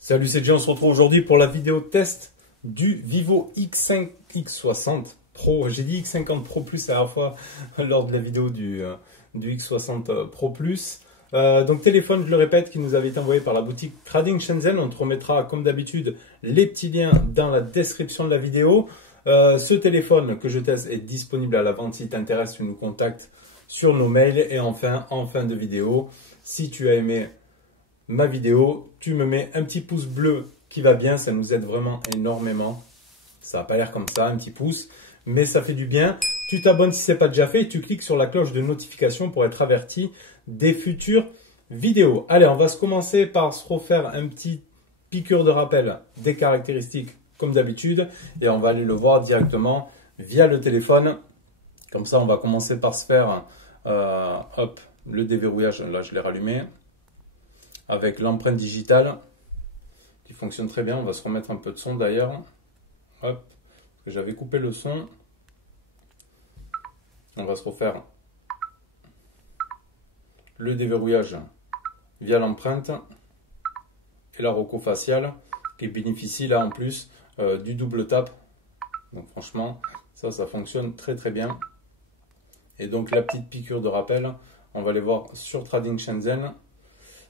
Salut, c'est Jay, on se retrouve aujourd'hui pour la vidéo test du Vivo X5 X60 Pro. J'ai dit X50 Pro Plus à la fois lors de la vidéo du X60 Pro Plus. Donc téléphone, je le répète, qui nous avait été envoyé par la boutique Trading Shenzhen. On te remettra comme d'habitude les petits liens dans la description de la vidéo. Ce téléphone que je teste est disponible à la vente. Si t'intéresse, tu nous contactes sur nos mails. Et enfin, en fin de vidéo, si tu as aimé ma vidéo, tu me mets un petit pouce bleu qui va bien, ça nous aide vraiment énormément. Ça n'a pas l'air comme ça, un petit pouce, mais ça fait du bien. Tu t'abonnes si ce n'est pas déjà fait et tu cliques sur la cloche de notification pour être averti des futures vidéos. Allez, on va se commencer par se refaire un petit piqûre de rappel des caractéristiques comme d'habitude et on va aller le voir directement via le téléphone. Comme ça, on va commencer par se faire le déverrouillage. Là, je l'ai rallumé. Avec l'empreinte digitale qui fonctionne très bien. On va se remettre un peu de son d'ailleurs. Hop, parce que j'avais coupé le son. On va se refaire le déverrouillage via l'empreinte et la roco faciale qui bénéficie là en plus du double tap. Donc franchement, ça fonctionne très très bien. Et donc la petite piqûre de rappel, on va aller voir sur Trading Shenzhen.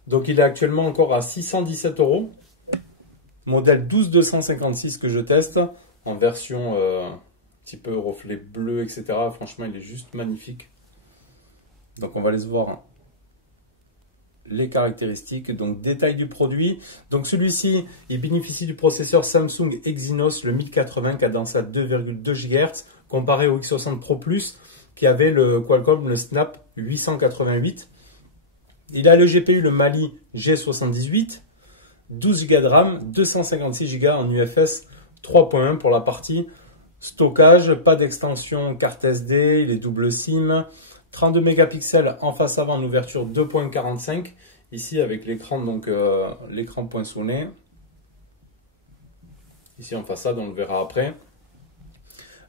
Donc il est actuellement encore à 617 €. Modèle 12256 que je teste en version un petit peu reflet bleu, etc. Franchement, il est juste magnifique. Donc on va aller se voir les caractéristiques. Donc détail du produit. Donc celui-ci, il bénéficie du processeur Samsung Exynos, le 1080 cadence à 2,2 GHz, comparé au X60 Pro Plus qui avait le Qualcomm, le Snap 888. Il a le GPU, le Mali G78, 12 Go de RAM, 256 Go en UFS 3.1 pour la partie stockage, pas d'extension carte SD, il est double SIM, 32 mégapixels en face avant en ouverture 2.45, ici avec l'écran, donc l'écran poinçonné, ici en façade, on le verra après.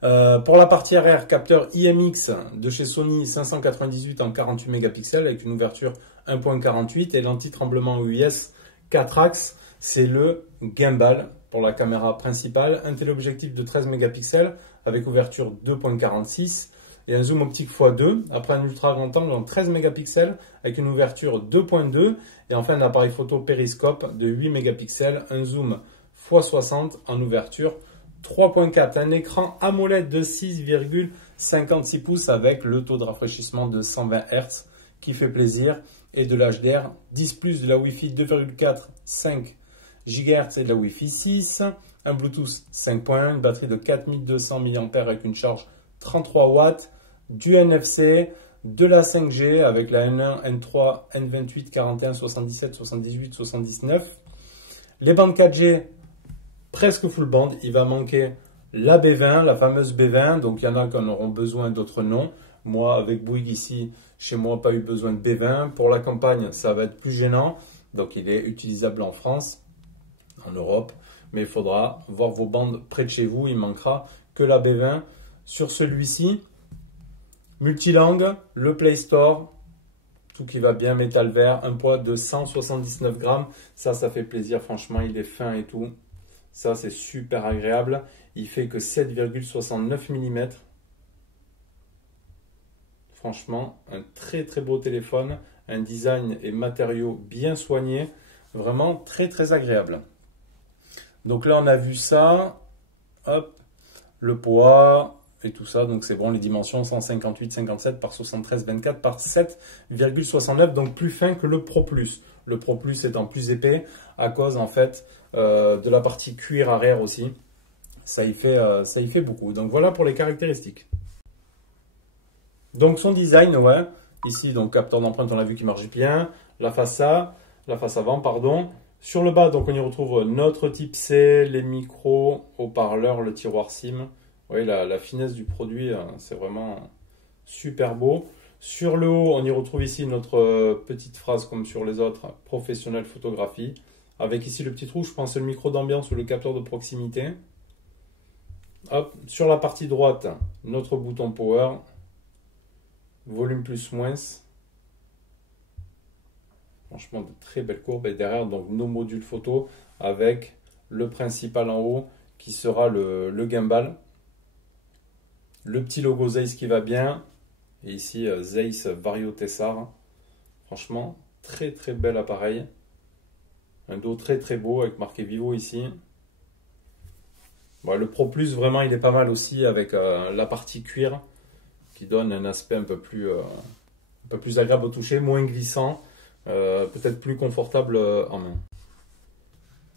Pour la partie arrière, capteur IMX de chez Sony 598 en 48 mégapixels avec une ouverture 1.48 et l'anti-tremblement OIS 4 axes. C'est le gimbal pour la caméra principale. Un téléobjectif de 13 mégapixels avec ouverture 2.46 et un zoom optique x2. Après un ultra grand angle en 13 mégapixels avec une ouverture 2.2 et enfin un appareil photo périscope de 8 mégapixels, un zoom x60 en ouverture 3.4, un écran AMOLED de 6,56 pouces avec le taux de rafraîchissement de 120 Hz qui fait plaisir et de l'HDR 10+, de la Wi-Fi 2,4, 5 GHz et de la Wi-Fi 6, un Bluetooth 5.1, une batterie de 4200 mAh avec une charge 33 watts, du NFC, de la 5G avec la N1, N3, N28, 41, 77, 78, 79, les bandes 4G presque full band. Il va manquer la B20, la fameuse B20. Donc, il y en a qui en auront besoin, d'autres non. Moi, avec Bouygues ici, chez moi, pas eu besoin de B20. Pour la campagne, ça va être plus gênant. Donc, il est utilisable en France, en Europe. Mais il faudra voir vos bandes près de chez vous. Il manquera que la B20 sur celui-ci. Multilangue, le Play Store. Tout qui va bien, métal vert. Un poids de 179 grammes. Ça fait plaisir. Franchement, il est fin et tout. Ça, c'est super agréable. Il fait que 7,69 mm. Franchement, un très très beau téléphone. Un design et matériaux bien soignés. Vraiment très très agréable. Donc là, on a vu ça. Hop, le poids et tout ça. Donc c'est bon, les dimensions 158,57 par 73,24 par 7,69. Donc plus fin que le Pro Plus. Le Pro Plus étant plus épais à cause en fait de la partie cuir arrière aussi. Ça y fait beaucoup. Donc voilà pour les caractéristiques. Donc son design, ouais. Ici, donc capteur d'empreinte, on a vu qu'il marche bien. La face avant, pardon. Sur le bas, donc on y retrouve notre type C, les micros, haut-parleurs, le tiroir SIM. Oui, la finesse du produit, c'est vraiment super beau. Sur le haut, on y retrouve ici notre petite phrase comme sur les autres, professionnel photographie, avec ici le petit trou, je pense le micro d'ambiance ou le capteur de proximité. Hop, sur la partie droite, notre bouton power, volume plus moins. Franchement, de très belles courbes. Et derrière, donc nos modules photo avec le principal en haut qui sera le gimbal. Le petit logo Zeiss qui va bien. Et ici, Zeiss Vario Tessar. Franchement, très très bel appareil. Un dos très très beau avec marqué Vivo ici. Bon, le Pro Plus, vraiment, il est pas mal aussi avec la partie cuir qui donne un aspect un peu plus agréable au toucher, moins glissant, peut-être plus confortable en main.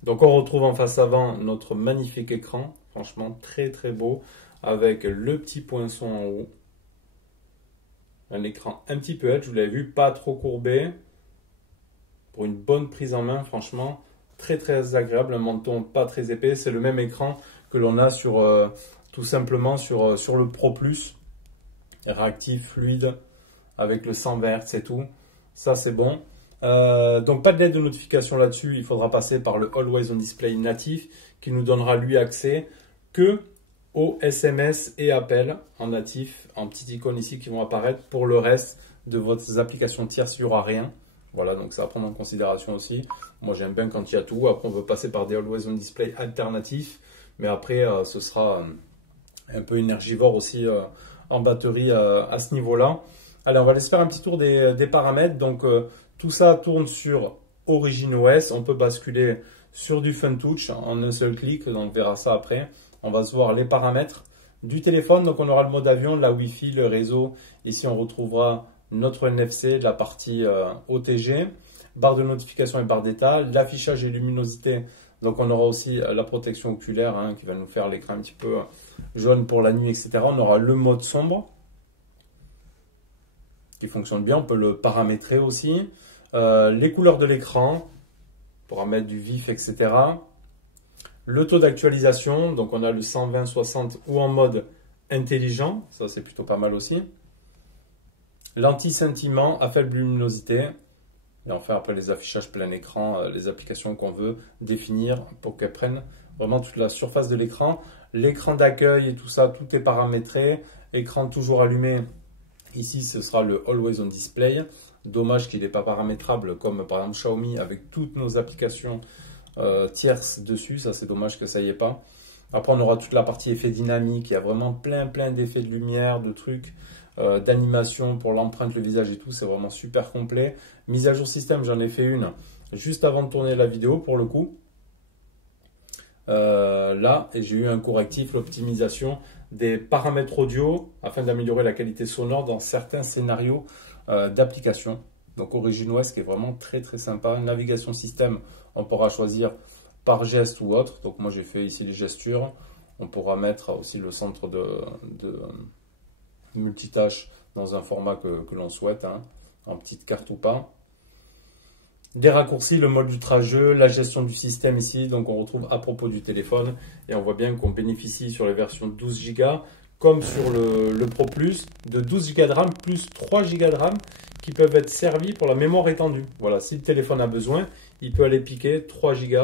Donc on retrouve en face avant notre magnifique écran, franchement très très beau, avec le petit poinçon en haut. Un écran un petit peu edge, vous l'avez vu, pas trop courbé. Pour une bonne prise en main, franchement, très très agréable, un menton pas très épais. C'est le même écran que l'on a sur tout simplement sur le Pro Plus. Réactif, fluide, avec le 120 Hz et tout. Ça c'est bon. Donc pas de LED de notification là-dessus, il faudra passer par le Always On Display natif qui nous donnera lui accès que aux SMS et appels en natif, en petites icônes ici qui vont apparaître. Pour le reste de vos applications tierces, il n'y aura rien. Voilà, donc ça à prendre en considération aussi. Moi j'aime bien quand il y a tout. Après on veut passer par des Always On Display alternatifs, mais après ce sera un peu énergivore aussi en batterie à ce niveau-là. Allez, on va laisser faire un petit tour des paramètres. Donc tout ça tourne sur OriginOS. On peut basculer sur du FunTouch en un seul clic. On verra ça après. On va se voir les paramètres du téléphone. Donc on aura le mode avion, la Wi-Fi, le réseau. Ici on retrouvera notre NFC, la partie OTG, barre de notification et barre d'état, l'affichage et luminosité. Donc on aura aussi la protection oculaire qui va nous faire l'écran un petit peu jaune pour la nuit, etc. On aura le mode sombre qui fonctionne bien. On peut le paramétrer aussi. Les couleurs de l'écran, on pourra mettre du vif, etc. Le taux d'actualisation, donc on a le 120-60 ou en mode intelligent. Ça c'est plutôt pas mal aussi. L'anti-scintillement à faible luminosité. Et enfin, après les affichages plein écran, les applications qu'on veut définir pour qu'elles prennent vraiment toute la surface de l'écran. L'écran d'accueil et tout ça, tout est paramétré. Écran toujours allumé. Ici, ce sera le Always On Display. Dommage qu'il n'est pas paramétrable comme par exemple Xiaomi avec toutes nos applications tierces dessus. Ça, c'est dommage que ça y ait pas. Après, on aura toute la partie effet dynamique. Il y a vraiment plein d'effets de lumière, de trucs. D'animation pour l'empreinte, le visage et tout, c'est vraiment super complet. Mise à jour système, j'en ai fait une juste avant de tourner la vidéo pour le coup. Là, et j'ai eu un correctif, l'optimisation des paramètres audio afin d'améliorer la qualité sonore dans certains scénarios d'application. Donc OriginOS qui est vraiment très très sympa. Navigation système, on pourra choisir par geste ou autre. Donc moi j'ai fait ici les gestures. On pourra mettre aussi le centre de multitâche dans un format que l'on souhaite, en petite carte ou pas. Des raccourcis, le mode ultra-jeu, la gestion du système ici, donc on retrouve à propos du téléphone et on voit bien qu'on bénéficie sur les versions 12 Go comme sur le Pro Plus de 12 Go de RAM plus 3 Go de RAM qui peuvent être servis pour la mémoire étendue. Voilà, si le téléphone a besoin, il peut aller piquer 3 Go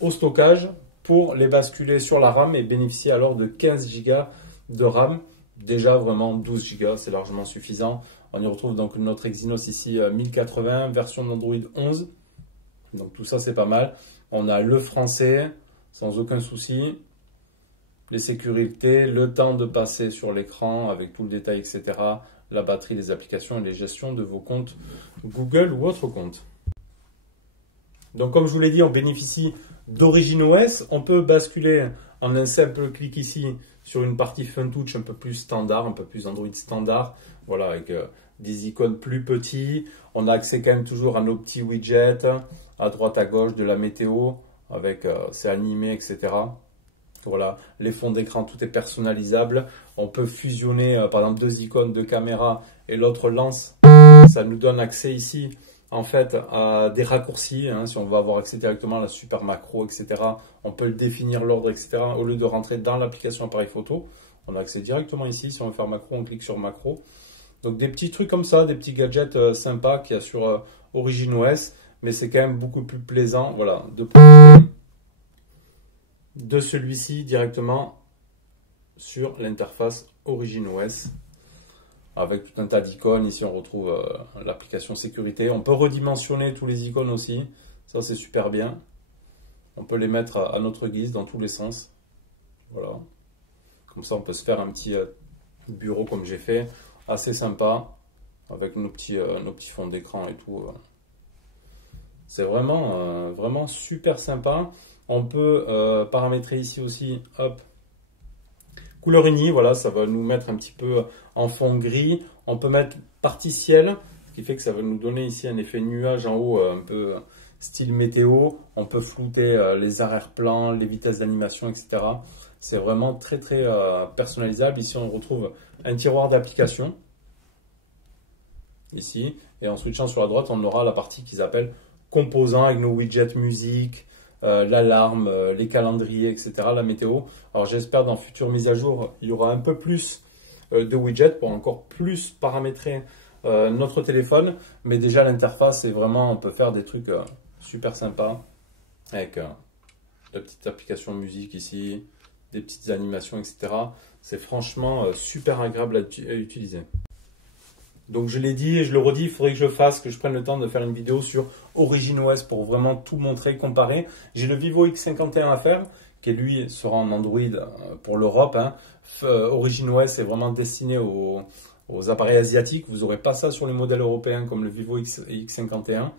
au stockage pour les basculer sur la RAM et bénéficier alors de 15 Go de RAM. Déjà vraiment 12 Go, c'est largement suffisant. On y retrouve donc notre Exynos ici 1080, version d'Android 11. Donc tout ça c'est pas mal. On a le français sans aucun souci. Les sécurités, le temps de passer sur l'écran avec tout le détail, etc. La batterie, les applications et les gestions de vos comptes Google ou autres comptes. Donc comme je vous l'ai dit, on bénéficie d'OriginOS. On peut basculer en un simple clic ici sur une partie FunTouch un peu plus standard, un peu plus Android standard. Voilà, avec des icônes plus petits. On a accès quand même toujours à nos petits widgets, à droite, à gauche, de la météo, avec c'est animé, etc. Voilà, les fonds d'écran, tout est personnalisable. On peut fusionner, par exemple, deux icônes de caméra et l'autre lance. Ça nous donne accès ici, en fait, à des raccourcis. Si on veut avoir accès directement à la super macro, etc. On peut le définir l'ordre, etc. Au lieu de rentrer dans l'application appareil photo, on a accès directement ici. Si on veut faire macro, on clique sur macro. Donc des petits trucs comme ça, des petits gadgets sympas qu'il y a sur OriginOS. mais c'est quand même beaucoup plus plaisant, voilà, de profiter de celui-ci directement sur l'interface OriginOS. Avec tout un tas d'icônes. Ici, on retrouve l'application sécurité. On peut redimensionner tous les icônes aussi. Ça, c'est super bien. On peut les mettre à notre guise dans tous les sens. Voilà. Comme ça, on peut se faire un petit bureau comme j'ai fait. Assez sympa. Avec nos petits fonds d'écran et tout. C'est vraiment, vraiment super sympa. On peut paramétrer ici aussi, hop, couleur unie, voilà, ça va nous mettre un petit peu en fond gris. On peut mettre partie ciel, ce qui fait que ça va nous donner ici un effet nuage en haut, un peu style météo. On peut flouter les arrière-plans, les vitesses d'animation, etc. C'est vraiment très très personnalisable. Ici, on retrouve un tiroir d'applications. Ici, et en switchant sur la droite, on aura la partie qu'ils appellent composants avec nos widgets musique, l'alarme, les calendriers, etc., la météo. Alors j'espère dans futures mises à jour, il y aura un peu plus de widgets pour encore plus paramétrer notre téléphone. Mais déjà l'interface est vraiment, on peut faire des trucs super sympas avec la petite application musique ici, des petites animations, etc. C'est franchement super agréable à utiliser. Donc je l'ai dit et je le redis, il faudrait que je prenne le temps de faire une vidéo sur OriginOS pour vraiment tout montrer, comparer. J'ai le Vivo X51 à faire, qui lui sera en Android pour l'Europe. Hein. OriginOS est vraiment destiné aux appareils asiatiques. Vous n'aurez pas ça sur les modèles européens comme le Vivo X51.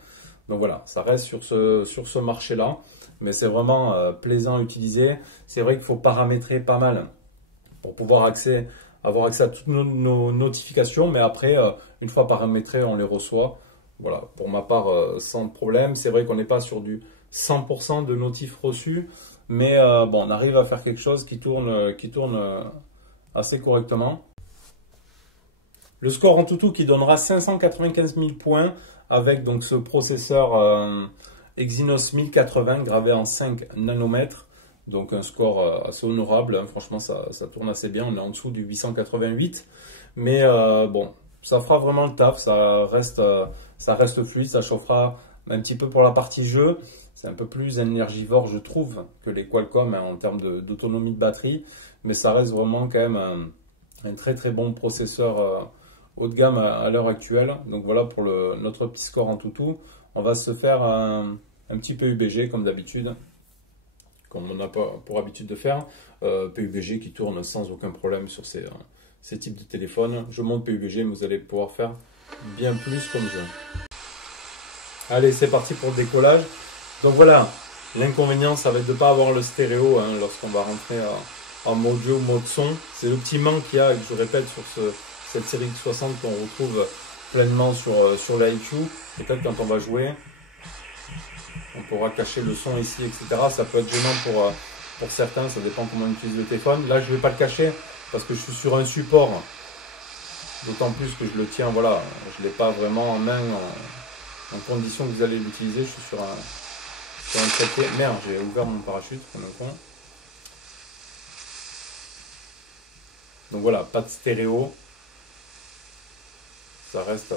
Donc voilà, ça reste sur ce marché-là. Mais c'est vraiment plaisant à utiliser. C'est vrai qu'il faut paramétrer pas mal pour pouvoir avoir accès à toutes nos notifications, mais après, une fois paramétrées, on les reçoit. Voilà, pour ma part, sans problème. C'est vrai qu'on n'est pas sur du 100% de notifs reçus, mais bon, on arrive à faire quelque chose qui tourne assez correctement. Le score en tout qui donnera 595 000 points avec donc ce processeur Exynos 1080 gravé en 5 nanomètres. Donc un score assez honorable, hein. Franchement ça tourne assez bien, on est en dessous du 888. Mais bon, ça fera vraiment le taf, ça reste fluide, ça chauffera un petit peu pour la partie jeu. C'est un peu plus énergivore je trouve que les Qualcomm hein, en termes d'autonomie de batterie. Mais ça reste vraiment quand même un très très bon processeur haut de gamme à l'heure actuelle. Donc voilà pour notre petit score en tout. On va se faire un petit PUBG comme d'habitude. Comme on a pour habitude de faire, PUBG qui tourne sans aucun problème sur ces types de téléphones. Je monte PUBG, mais vous allez pouvoir faire bien plus comme jeu. Allez, c'est parti pour le décollage. Donc voilà, l'inconvénient, ça va être de ne pas avoir le stéréo hein, lorsqu'on va rentrer en mode jeu ou mode son. C'est le petit manque qu'il y a, et que je répète, sur cette série X60 qu'on retrouve pleinement sur l'IQ. Peut-être quand on va jouer. On pourra cacher le son ici, etc. Ça peut être gênant pour certains, ça dépend comment on utilise le téléphone. Là, je ne vais pas le cacher parce que je suis sur un support. D'autant plus que je le tiens, voilà, je ne l'ai pas vraiment en main en condition que vous allez l'utiliser. Je suis sur un trépied. Merde, j'ai ouvert mon parachute comme un con. Donc voilà, pas de stéréo. Ça reste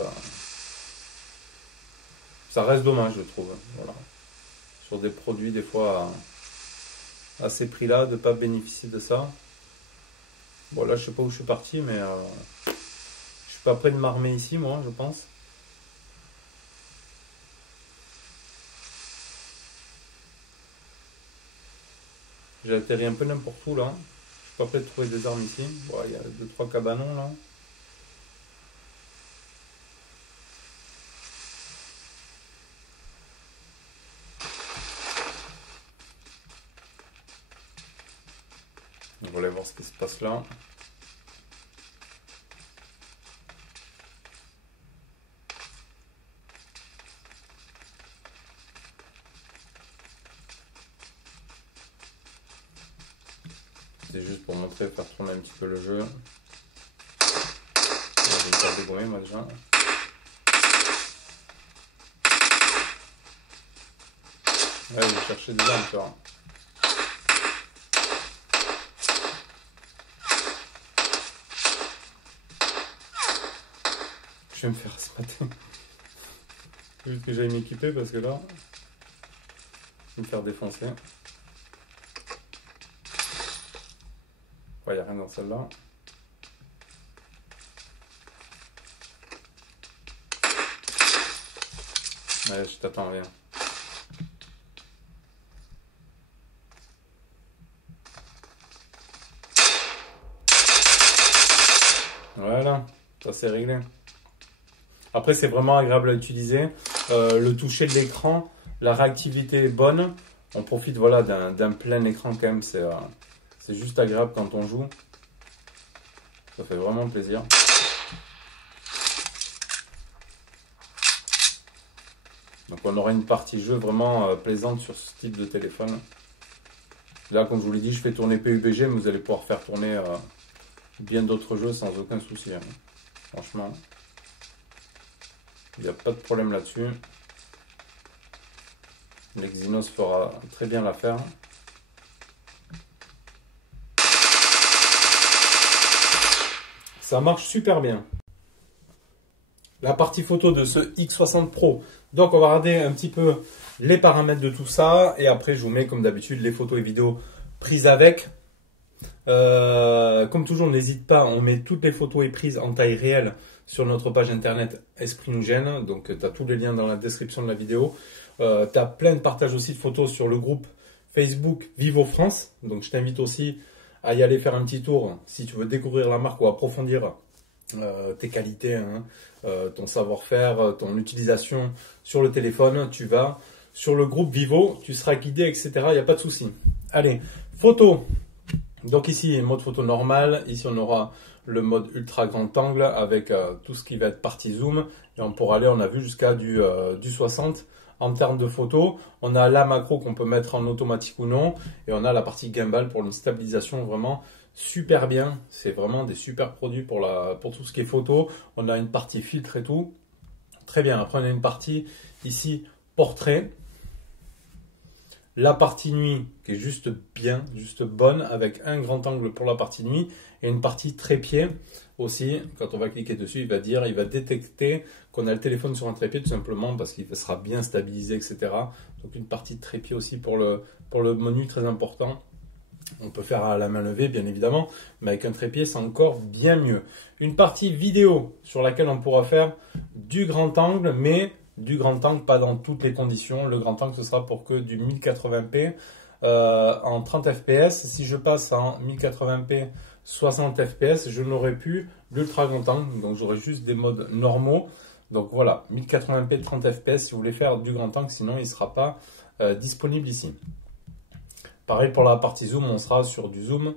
dommage, je trouve. Voilà. Sur des produits des fois à ces prix-là, de ne pas bénéficier de ça. Bon là je sais pas où je suis parti, mais je suis pas près de m'armer ici moi, je pense. J'ai atterri un peu n'importe où là. Je suis pas prêt de trouver des armes ici. Bon, il y a 2-3 cabanons là. On va aller voir ce qui se passe là. C'est juste pour montrer, faire tourner un petit peu le jeu. Je vais me faire dégommer moi déjà. Ouais, je vais chercher des armes, tu vois. Je vais me faire ce matin. Juste que j'aille m'équiper parce que là, je vais me faire défoncer. Il n'y a rien dans celle-là. Ouais, je t'attends rien. Voilà, ça c'est réglé. Après, c'est vraiment agréable à utiliser. Le toucher de l'écran, la réactivité est bonne. On profite voilà, d'un plein écran quand même. C'est juste agréable quand on joue. Ça fait vraiment plaisir. Donc on aura une partie jeu vraiment plaisante sur ce type de téléphone. Là, comme je vous l'ai dit, je fais tourner PUBG, mais vous allez pouvoir faire tourner bien d'autres jeux sans aucun souci. Hein. Franchement, il n'y a pas de problème là-dessus. L'Exynos fera très bien l'affaire. Ça marche super bien. La partie photo de ce X60 Pro. Donc on va regarder un petit peu les paramètres de tout ça. Et après je vous mets comme d'habitude les photos et vidéos prises avec. Comme toujours, n'hésite pas, on met toutes les photos et prises en taille réelle sur notre page internet Esprit nous gêne. Donc tu as tous les liens dans la description de la vidéo. Tu as plein de partages aussi de photos sur le groupe Facebook Vivo France. Donc je t'invite aussi à y aller faire un petit tour si tu veux découvrir la marque ou approfondir tes qualités, hein, ton savoir-faire, ton utilisation sur le téléphone. Tu vas sur le groupe Vivo, tu seras guidé, etc. Il n'y a pas de souci. Allez, photo. Donc ici, mode photo normal. Ici, on aura le mode ultra grand angle avec tout ce qui va être partie zoom. Et on pourra aller, on a vu, jusqu'à du 60. En termes de photo, on a la macro qu'on peut mettre en automatique ou non. Et on a la partie gimbal pour une stabilisation vraiment super bien. C'est vraiment des super produits pour tout ce qui est photo. On a une partie filtre et tout. Très bien. Après, on a une partie ici portrait. La partie nuit qui est juste bien, juste bonne, avec un grand angle pour la partie nuit et une partie trépied aussi. Quand on va cliquer dessus, il va détecter qu'on a le téléphone sur un trépied tout simplement parce qu'il sera bien stabilisé, etc. Donc une partie de trépied aussi pour le mode nuit, très important. On peut faire à la main levée, bien évidemment, mais avec un trépied, c'est encore bien mieux. Une partie vidéo sur laquelle on pourra faire du grand angle, mais du grand angle, pas dans toutes les conditions. Le grand angle, ce sera pour que du 1080p en 30 fps. Si je passe en 1080p 60 fps, je n'aurai plus l'ultra grand angle. Donc, j'aurai juste des modes normaux. Donc, voilà, 1080p 30 fps si vous voulez faire du grand angle. Sinon, il ne sera pas disponible ici. Pareil pour la partie zoom, on sera sur du zoom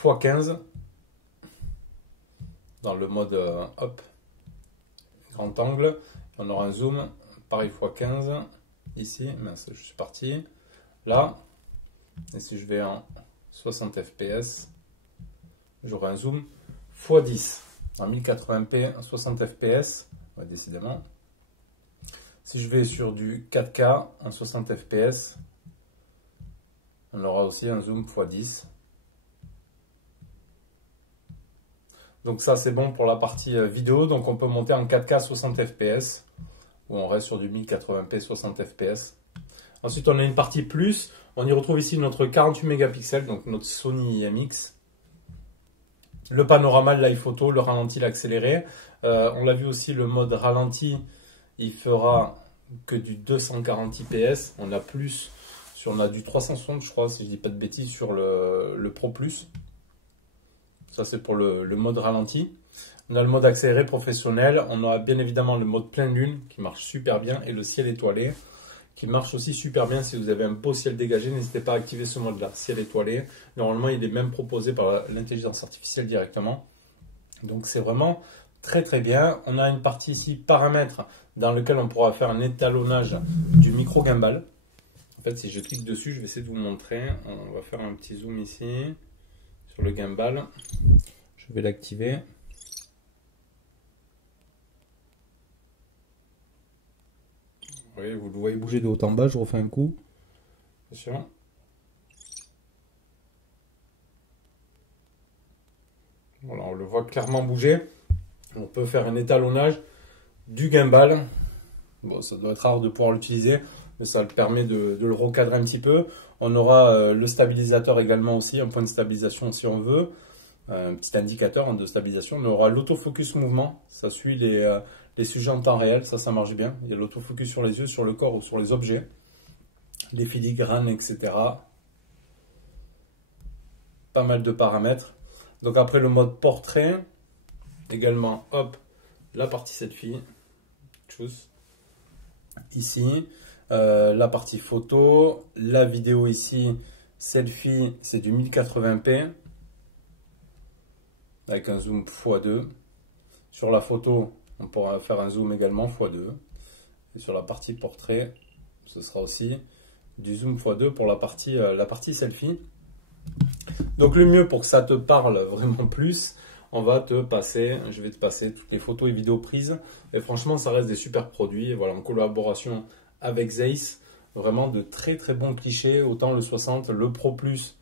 x15 dans le mode hop, grand angle. On aura un zoom, pareil x15, ici, mince, je suis parti, là, et si je vais en 60 fps, j'aurai un zoom x10, en 1080p, 60 fps, ouais, décidément. Si je vais sur du 4K en 60 fps, on aura aussi un zoom x10. Donc ça c'est bon pour la partie vidéo, donc on peut monter en 4K 60 fps. Où on reste sur du 1080p 60 fps. Ensuite, on a une partie plus. On y retrouve ici notre 48 mégapixels, donc notre Sony IMX. Le panorama, le live photo, le ralenti, l'accéléré. On l'a vu aussi, le mode ralenti, il fera que du 240 IPS. On a plus, on a du 360, je crois, si je dis pas de bêtises, sur le Pro Plus. Ça, c'est pour le mode ralenti. On a le mode accéléré professionnel. On a bien évidemment le mode pleine lune qui marche super bien et le ciel étoilé qui marche aussi super bien. Si vous avez un beau ciel dégagé, n'hésitez pas à activer ce mode-là, ciel étoilé. Normalement, il est même proposé par l'intelligence artificielle directement. Donc, c'est vraiment très très bien. On a une partie ici paramètres dans lequel on pourra faire un étalonnage du micro gimbal. En fait, si je clique dessus, je vais essayer de vous montrer. On va faire un petit zoom ici sur le gimbal. Je vais l'activer. Oui, vous le voyez bouger de haut en bas, je refais un coup. Attention. Voilà, on le voit clairement bouger. On peut faire un étalonnage du gimbal Bon, ça doit être rare de pouvoir l'utiliser, mais ça le permet de le recadrer un petit peu. On aura le stabilisateur également aussi, un point de stabilisation si on veut. Un petit indicateur de stabilisation. On aura l'autofocus mouvement, ça suit les sujets en temps réel, ça marche bien. Il y a l'autofocus sur les yeux, sur le corps ou sur les objets, les filigranes, etc. Pas mal de paramètres. Donc après le mode portrait, également, hop, la partie selfie, choose, ici, la partie photo, la vidéo ici, selfie, c'est du 1080p. Avec un zoom x2. Sur la photo, on pourra faire un zoom également x2. Et sur la partie portrait, ce sera aussi du zoom x2 pour la partie selfie. Donc le mieux pour que ça te parle vraiment plus, je vais te passer toutes les photos et vidéos prises. Et franchement, ça reste des super produits. Et voilà, en collaboration avec Zeiss, vraiment de très très bons clichés. Autant le 60, le Pro Plus,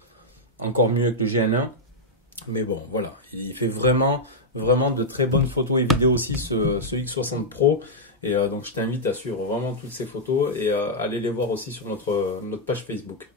encore mieux avec le GN1. Mais bon, voilà, il fait vraiment de très bonnes photos et vidéos aussi, ce X60 Pro. Et donc, je t'invite à suivre vraiment toutes ces photos et aller les voir aussi sur notre page Facebook.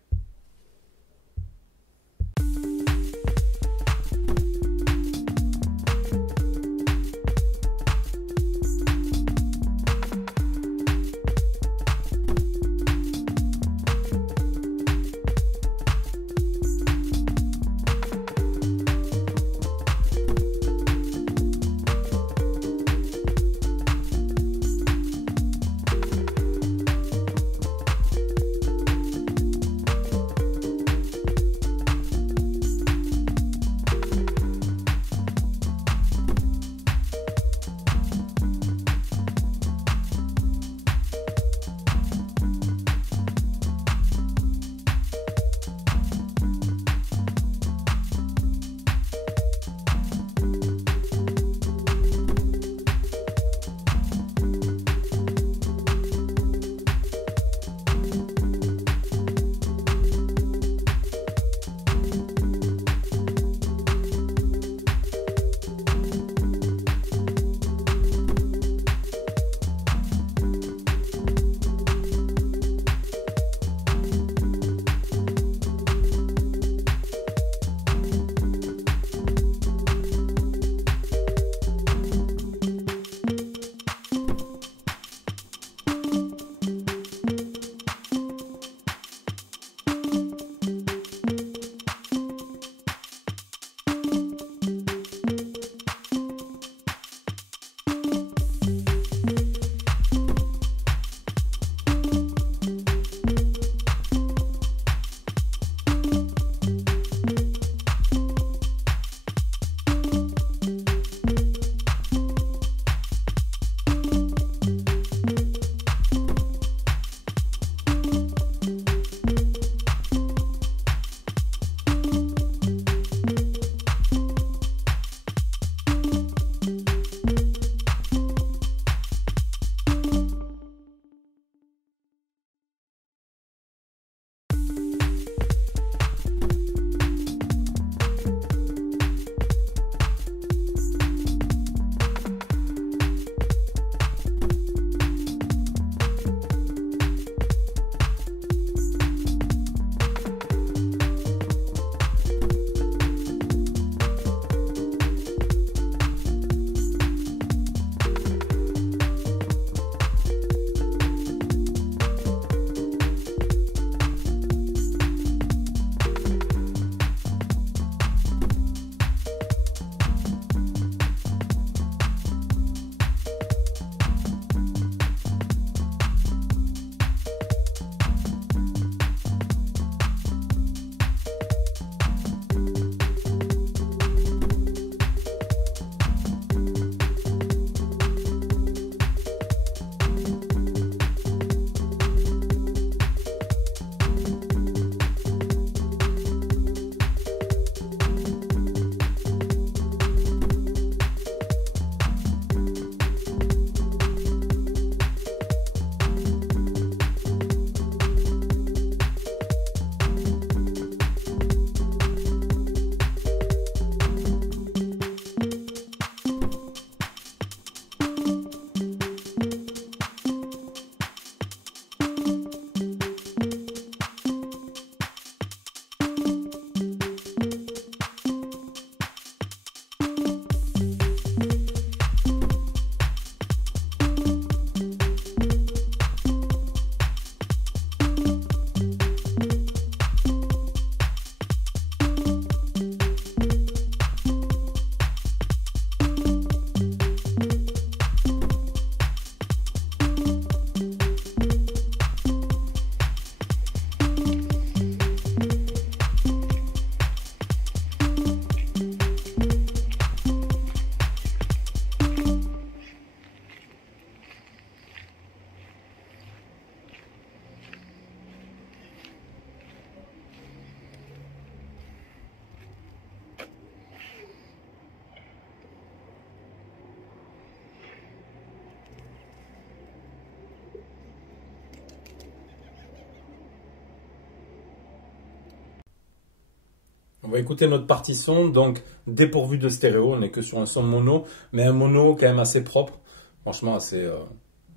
On va écouter notre partie son, donc dépourvu de stéréo, on n'est que sur un son mono, mais un mono quand même assez propre, franchement assez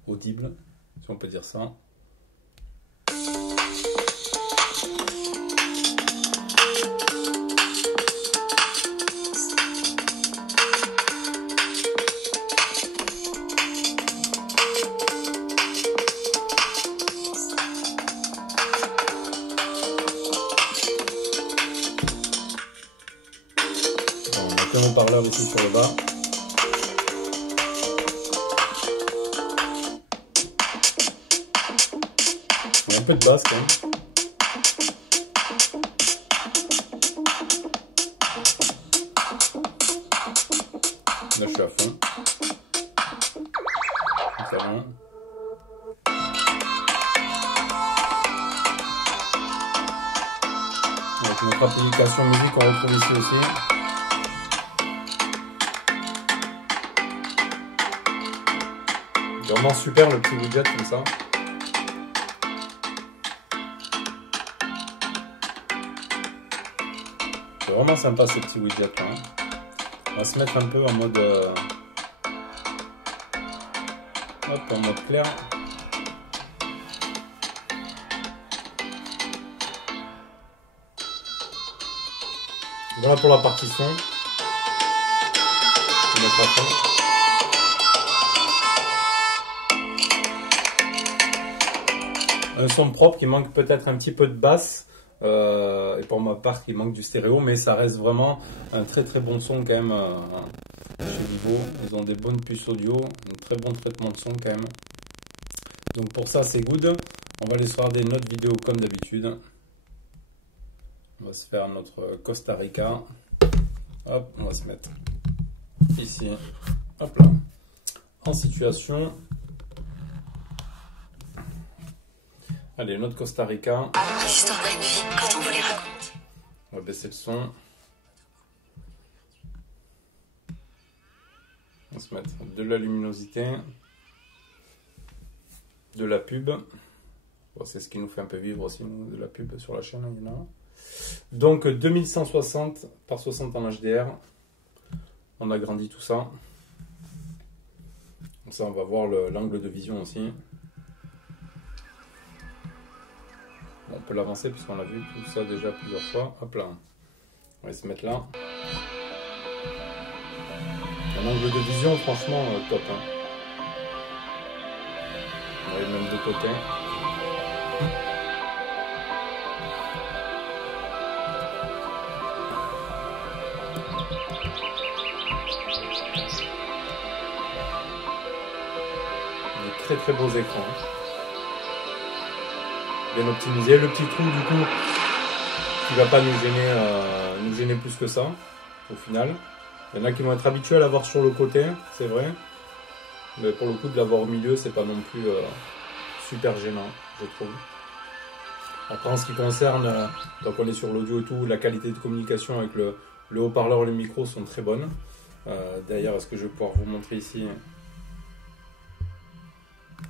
audible, si on peut dire ça. On a un haut-parleur ici sur le bas. Il y a un peu de basse quand même. Là je suis à fond. Ça va. Avec notre application musique qu'on retrouve ici aussi. Vraiment super le petit widget comme ça. C'est vraiment sympa ces petits widgets là. On va se mettre un peu en mode hop, en mode clair. Voilà pour la partie son. Je vais mettre à fond. Un son propre qui manque peut-être un petit peu de basse et pour ma part qui manque du stéréo, mais ça reste vraiment un très très bon son quand même chez Vivo. Ils ont des bonnes puces audio, un très bon traitement de son quand même. Donc pour ça c'est good. On va aller se regarder notre vidéo comme d'habitude. On va se faire notre Costa Rica. Hop, on va se mettre ici. Hop là. En situation. Allez, notre Costa Rica. Des histoires vraie de vie quand on vous les raconte. On va baisser le son. On va se mettre de la luminosité. De la pub. Bon, c'est ce qui nous fait un peu vivre aussi, nous, de la pub sur la chaîne. Il y en a. Donc 2160 par 60 en HDR. On agrandit tout ça. Comme ça, on va voir l'angle de vision aussi. On peut l'avancer puisqu'on a vu tout ça déjà plusieurs fois. Hop là. On va se mettre là. Un angle de vision franchement top. Hein. On va aller même de côté. Des très très beaux écrans. Bien optimisé. Le petit trou du coup qui va pas nous gêner plus que ça au final. Il y en a qui vont être habitués à l'avoir sur le côté, c'est vrai. Mais pour le coup de l'avoir au milieu, c'est pas non plus super gênant, je trouve. Après en ce qui concerne, donc on est sur l'audio et tout, la qualité de communication avec le haut-parleur et le micro sont très bonnes. D'ailleurs, est-ce que je vais pouvoir vous montrer ici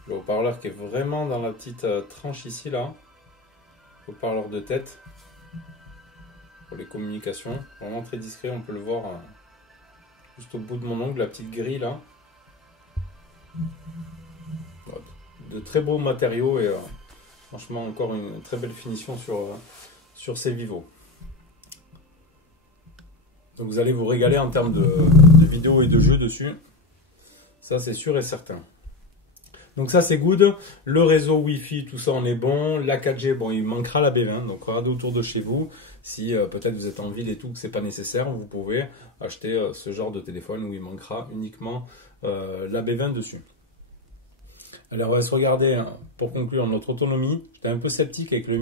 le haut-parleur qui est vraiment dans la petite tranche ici là. Haut-parleur de tête. Pour les communications. Vraiment très discret, on peut le voir juste au bout de mon ongle, la petite grille là. De très beaux matériaux et franchement encore une très belle finition sur ces Vivo. Donc vous allez vous régaler en termes de vidéos et de jeux dessus. Ça c'est sûr et certain. Donc ça c'est good, le réseau Wi-Fi, tout ça on est bon, la 4G, bon il manquera la B20, donc regardez autour de chez vous, si peut-être vous êtes en ville et tout, que c'est pas nécessaire, vous pouvez acheter ce genre de téléphone où il manquera uniquement la B20 dessus. Alors on va se regarder, hein, pour conclure, notre autonomie. J'étais un peu sceptique avec le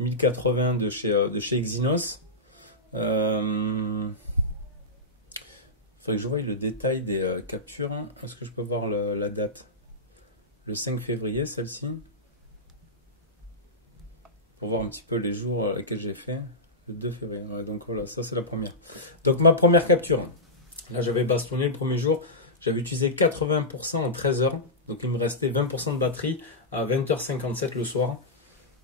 1080 de chez Exynos. Faudrait que je voie le détail des captures, hein. Est-ce que je peux voir la date ? Le 5 février, celle-ci. Pour voir un petit peu les jours lesquels j'ai fait. Le 2 février. Ouais, donc voilà, ça c'est la première. Donc ma première capture. Là j'avais bastonné le premier jour. J'avais utilisé 80% en 13 heures. Donc il me restait 20% de batterie à 20h57 le soir.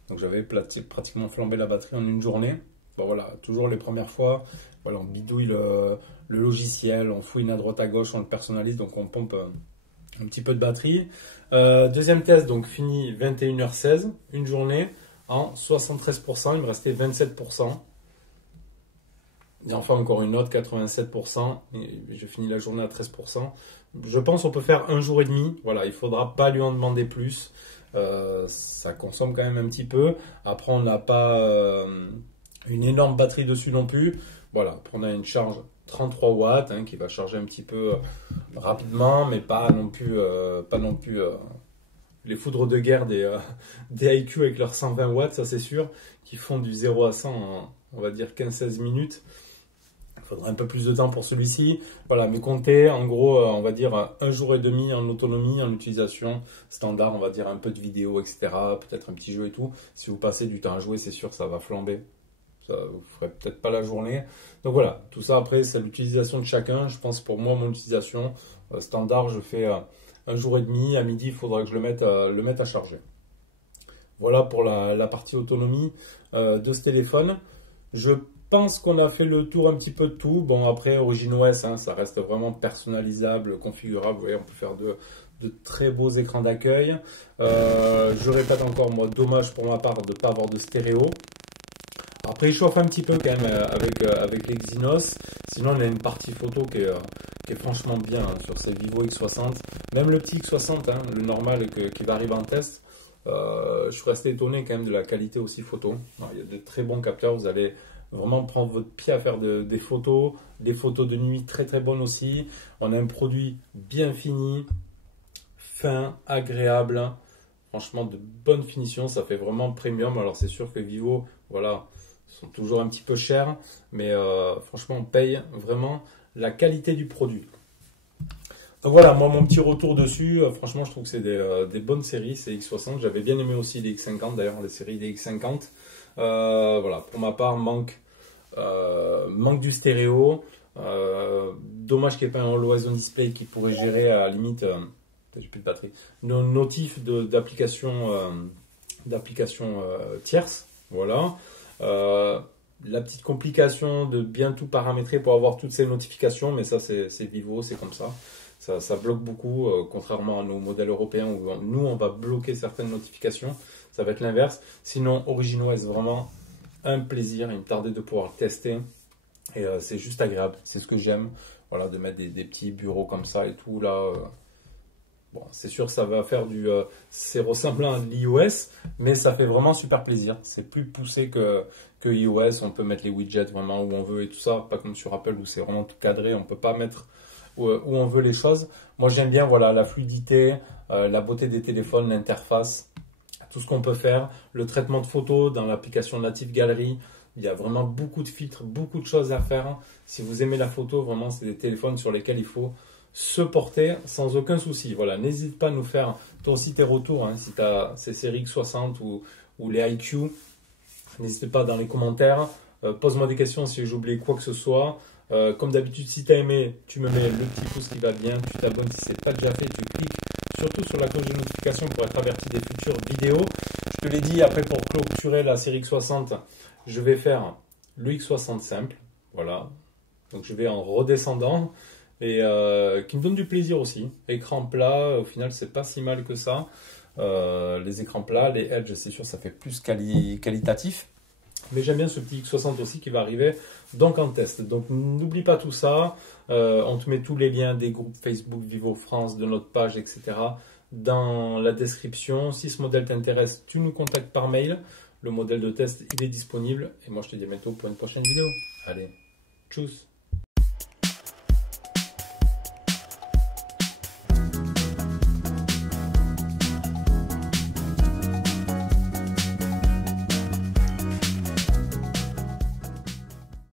Donc j'avais pratiquement flambé la batterie en une journée. bon voilà, toujours les premières fois, voilà, on bidouille le logiciel, on fouine à droite à gauche, on le personnalise, donc on pompe un petit peu de batterie. Deuxième test, donc fini 21h16, une journée en 73%, il me restait 27%. Et enfin encore une autre, 87%, j'ai fini la journée à 13%. Je pense qu'on peut faire un jour et demi, voilà, il ne faudra pas lui en demander plus. Ça consomme quand même un petit peu. Après, on n'a pas une énorme batterie dessus non plus. Voilà, après, on a une charge 33 watts hein, qui va charger un petit peu rapidement, mais pas non plus, les foudres de guerre des IQ avec leurs 120 watts, ça c'est sûr, qui font du 0 à 100 en, on va dire 15-16 minutes. Il faudra un peu plus de temps pour celui-ci. Voilà, mais comptez, en gros, on va dire un jour et demi en autonomie, en utilisation standard, on va dire un peu de vidéo, etc. Peut-être un petit jeu et tout. Si vous passez du temps à jouer, c'est sûr, ça va flamber. Ça vous ferait peut-être pas la journée. Donc voilà, tout ça après, c'est l'utilisation de chacun. Je pense pour moi, mon utilisation standard, je fais un jour et demi. À midi, il faudra que je le mette à charger. Voilà pour la partie autonomie de ce téléphone. Je pense qu'on a fait le tour un petit peu de tout. Bon, après, OriginOS, hein, ça reste vraiment personnalisable, configurable. Vous voyez, on peut faire de très beaux écrans d'accueil. Je répète encore, moi, dommage pour ma part de ne pas avoir de stéréo. Après, il chauffe un petit peu quand même avec les Exynos. Sinon, on a une partie photo qui est franchement bien hein, sur ces Vivo X60. Même le petit X60, hein, le normal qui va arriver en test. Je suis resté étonné quand même de la qualité aussi photo. Alors, il y a de très bons capteurs. Vous allez vraiment prendre votre pied à faire des photos de nuit très très bonnes aussi. On a un produit bien fini, fin, agréable. Franchement, de bonne finition. Ça fait vraiment premium. Alors, c'est sûr que Vivo, voilà, sont toujours un petit peu chers, mais franchement, on paye vraiment la qualité du produit. Donc voilà, moi, mon petit retour dessus, franchement, je trouve que c'est des bonnes séries, ces X60. J'avais bien aimé aussi les X50, d'ailleurs, les séries des X50. Voilà, pour ma part, manque du stéréo. Dommage qu'il n'y ait pas un Always On Display qui pourrait gérer à la limite, j'ai plus de batterie, nos notifs d'applications tierces. Voilà. La petite complication de bien tout paramétrer pour avoir toutes ces notifications, mais ça c'est Vivo, c'est comme ça. Ça bloque beaucoup, contrairement à nos modèles européens où nous on va bloquer certaines notifications. Ça va être l'inverse. Sinon, OriginOS, vraiment un plaisir. Il me tardait de pouvoir le tester. Et c'est juste agréable. C'est ce que j'aime. Voilà, de mettre des petits bureaux comme ça et tout. Là, bon, c'est sûr ça va faire c'est ressemblant à de l'iOS, mais ça fait vraiment super plaisir. C'est plus poussé que iOS. On peut mettre les widgets vraiment où on veut et tout ça. Pas comme sur Apple où c'est vraiment tout cadré. On peut pas mettre où on veut les choses. Moi, j'aime bien voilà, la fluidité, la beauté des téléphones, l'interface, tout ce qu'on peut faire. Le traitement de photos dans l'application Native Gallery. Il y a vraiment beaucoup de filtres, beaucoup de choses à faire. Si vous aimez la photo, vraiment, c'est des téléphones sur lesquels il faut se porter sans aucun souci. Voilà, n'hésite pas à nous faire toi aussi tes retours, hein, si tu as ces séries X60 ou les IQ. N'hésite pas dans les commentaires. Pose-moi des questions si j'ai oublié quoi que ce soit. Comme d'habitude, si tu as aimé, tu me mets le petit pouce qui va bien, tu t'abonnes si ce n'est pas déjà fait, tu cliques surtout sur la cloche de notification pour être averti des futures vidéos. Je te l'ai dit, après pour clôturer la série X60, je vais faire le X60 simple, voilà. Donc je vais en redescendant et qui me donne du plaisir aussi. Écran plat, au final c'est pas si mal que ça. Les écrans plats, les Edge, c'est sûr ça fait plus qualitatif. Mais j'aime bien ce petit X60 aussi qui va arriver donc en test. Donc n'oublie pas tout ça. On te met tous les liens des groupes Facebook, Vivo France, de notre page, etc. dans la description. Si ce modèle t'intéresse, tu nous contactes par mail. Le modèle de test, il est disponible. Et moi, je te dis à bientôt pour une prochaine vidéo. Allez, tchuss!